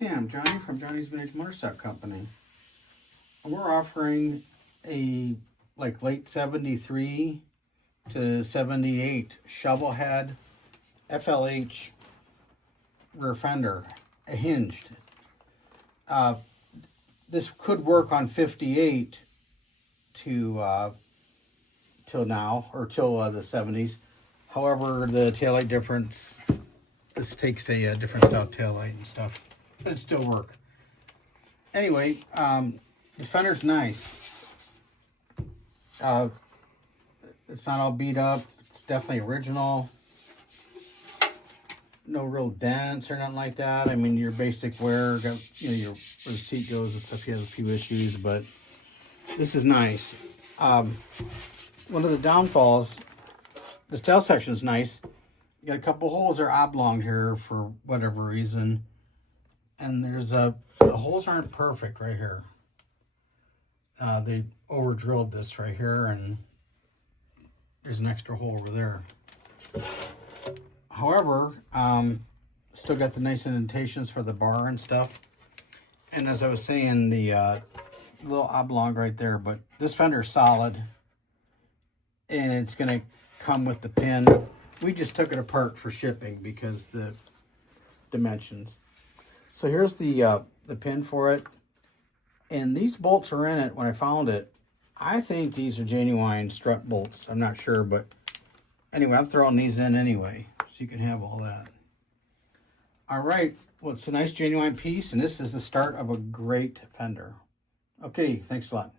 Hey, I'm Johnny from Johnny's Vintage Motorcycle Company. We're offering a late 73 to 78 shovelhead FLH rear fender, a hinged. This could work on 58 to till now, or till the 70s. However, the taillight difference, this takes a different style taillight and stuff, but it still work. Anyway, this fender's nice. It's not all beat up. It's definitely original. No real dents or nothing like that. I mean, your basic wear, got, where the seat goes and stuff, you have a few issues, but this is nice. One of the downfalls, this tail section is nice. You got a couple holes that are oblong here for whatever reason. And there's the holes aren't perfect right here. They over drilled this right here, and there's an extra hole over there. However, still got the nice indentations for the bar and stuff. And as I was saying, the little oblong right there, but this fender is solid, and it's gonna come with the pin. We just took it apart for shipping because the dimensions. So here's the pin for it, and these bolts are in it when I found it. I think these are genuine strut bolts. I'm not sure, but anyway, I'm throwing these in anyway, so you can have all that. All right, well, it's a nice genuine piece, and this is the start of a great fender. Okay, thanks a lot.